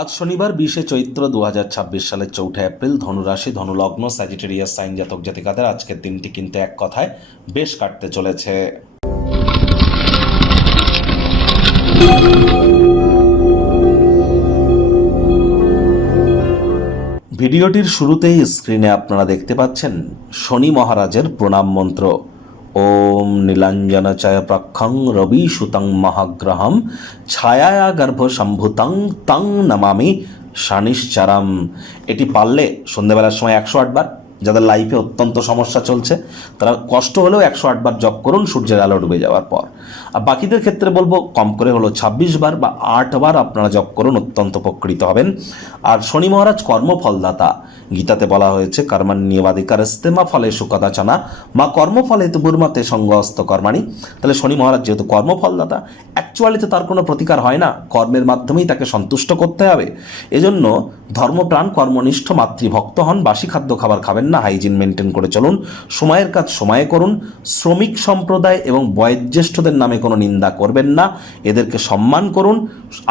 আজ শনিবার 20শে চৈত্র 2026 সালের 4 এপ্রিল। ধনুরাশি, ধনুলগ্ন, স্যাজিটেরিয়াস সাইন জাতক জাতিকাদের আজকের দিনটি কিন্তু এক কথায় বেশ কাটতে চলেছে। ভিডিওটির শুরুতেই স্ক্রিনে আপনারা দেখতে পাচ্ছেন শনি মহারাজের প্রণাম মন্ত্র। ওম নীলাঞ্জনচয় প্রক্ষং রবি সুতং মহাগ্রহম ছায়া গর্ভ সম্ভুতং তং নমামি শানিশ্চারম। এটি পারলে সন্ধ্যেবেলার সময় 108 বার, যাদের লাইফে অত্যন্ত সমস্যা চলছে তারা কষ্ট হলেও 108 বার জপ করুন সূর্যের আলো ডুবে যাওয়ার পর। আর বাকিদের ক্ষেত্রে বলবো কম করে হলো 26 বার বা 8 বার আপনারা জপ করুন, অত্যন্ত উপকৃত হবেন। আর শনি মহারাজ কর্মফলদাতা। গীতাতে বলা হয়েছে কর্মণ্যেবাধিকারস্তে মা ফলেষু কদাচন মা কর্মফলে তুর্মতে সঙ্গস্ত কর্মাণি। তাহলে শনি মহারাজ যেহেতু কর্মফলদাতা, অ্যাকচুয়ালিতে তার কোনো প্রতিকার হয় না, কর্মের মাধ্যমেই তাকে সন্তুষ্ট করতে হবে। এজন্য ধর্মপ্রাণ কর্মনিষ্ঠ মাতৃভক্ত হন, বাসি খাদ্য খাবার খাবেন না, হাইজিন মেনটেন করে চলুন, সময়ের কাজ সময়ে করুন, শ্রমিক সম্প্রদায় এবং বয়োজ্যেষ্ঠদের নামে কোনো নিন্দা করবেন না, এদেরকে সম্মান করুন।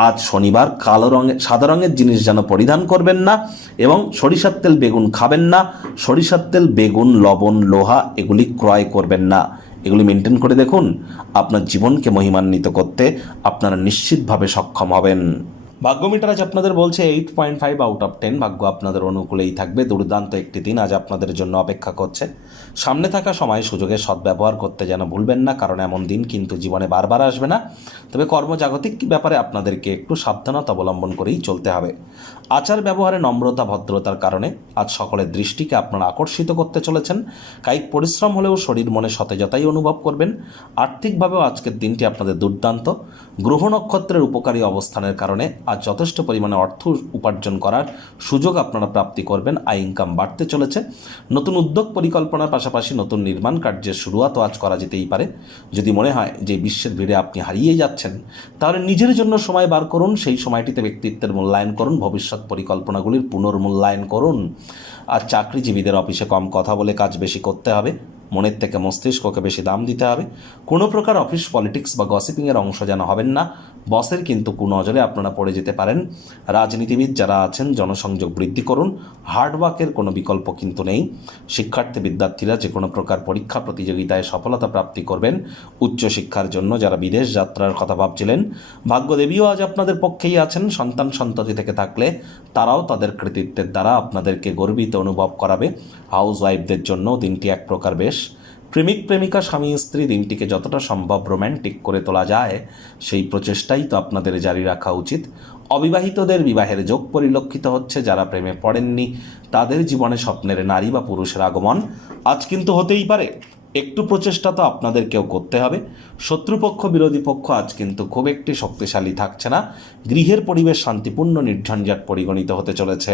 আজ শনিবার কালো রঙের সাদা রঙের জিনিস যেন পরিধান করবেন না, এবং সরিষার তেল বেগুন খাবেন না, সরিষার তেল বেগুন লবণ লোহা এগুলি ক্রয় করবেন না। এগুলি মেনটেন করে দেখুন, আপনার জীবনকে মহিমান্বিত করতে আপনারা নিশ্চিতভাবে সক্ষম হবেন। ভাগ্য মিটার আজ আপনাদের বলছে 8.5 আউট অফ 10। ভাগ্য আপনাদের অনুকূলেই থাকবে। দুর্দান্ত একটি দিন আজ আপনাদের জন্য অপেক্ষা করছে। সামনে থাকা সময় সুযোগের সদ্ব্যবহার করতে যেন ভুলবেন না, কারণ এমন দিন কিন্তু জীবনে বারবার আসবে না। তবে কর্মজাগতিক ব্যাপারে আপনাদেরকে একটু সাবধানতা অবলম্বন করেই চলতে হবে। আচার ব্যবহারে নম্রতা ভদ্রতার কারণে আজ সকলের দৃষ্টিকে আপনারা আকর্ষিত করতে চলেছেন। কায়িক পরিশ্রম হলেও শরীর মনে সতেজতাই অনুভব করবেন। আর্থিকভাবেও আজকের দিনটি আপনাদের দুর্দান্ত। গ্রহ নক্ষত্রের উপকারী অবস্থানের কারণে আজ যথেষ্ট পরিমাণে অর্থ উপার্জন করার সুযোগ আপনারা প্রাপ্তি করবেন। আয় ইনকাম বাড়তে চলেছে। নতুন উদ্যোগ পরিকল্পনার পাশাপাশি নতুন নির্মাণ কার্যের শুরুয়াতও আজ করা যেতেই পারে। যদি মনে হয় যে বিশ্বের ভিড়ে আপনি হারিয়ে যাচ্ছেন, তাহলে নিজের জন্য সময় বার করুন। সেই সময়টিতে ব্যক্তিত্বের মূল্যায়ন করুন, ভবিষ্যৎ পরিকল্পনাগুলির পুনর্মূল্যায়ন করুন। আর চাকরিজীবীদের অফিসে কম কথা বলে কাজ বেশি করতে হবে, মনের থেকে মস্তিষ্ককে বেশি দাম দিতে হবে। কোনো প্রকার অফিস পলিটিক্স বা গসিপিংয়ের অংশ যেন হবেন না, বসের কিন্তু কুনজরে আপনারা পড়ে যেতে পারেন। রাজনীতিবিদ যারা আছেন জনসংযোগ বৃদ্ধি করুন, হার্ডওয়ার্কের কোনো বিকল্প কিন্তু নেই। শিক্ষার্থী বিদ্যার্থীরা যে কোনো প্রকার পরীক্ষা প্রতিযোগিতায় সফলতা প্রাপ্তি করবেন। উচ্চশিক্ষার জন্য যারা বিদেশ যাত্রার কথা ভাবছিলেন, ভাগ্যদেবীও আজ আপনাদের পক্ষেই আছেন। সন্তান সন্ততি থেকে থাকলে তারাও তাদের কৃতিত্বের দ্বারা আপনাদেরকে গর্বিত অনুভব করাবে। হাউস ওয়াইফদের জন্য দিনটি এক প্রকার বেশ। প্রেমিক প্রেমিকা স্বামী স্ত্রী দিনটিকে যতটা সম্ভব রোম্যান্টিক করে তোলা যায় সেই প্রচেষ্টাই তো আপনাদের জারি রাখা উচিত। অবিবাহিতদের বিবাহের যোগ পরিলক্ষিত হচ্ছে। যারা প্রেমে পড়েননি তাদের জীবনে স্বপ্নের নারী বা পুরুষের আগমন আজ কিন্তু হতেই পারে। একটু প্রচেষ্টা তো আপনাদেরকেও করতে হবে। শত্রুপক্ষ বিরোধী পক্ষ আজ কিন্তু খুব একটি শক্তিশালী থাকছে না। গৃহের পরিবেশ শান্তিপূর্ণ নির্ঝঞ্ঝাট পরিগণিত হতে চলেছে।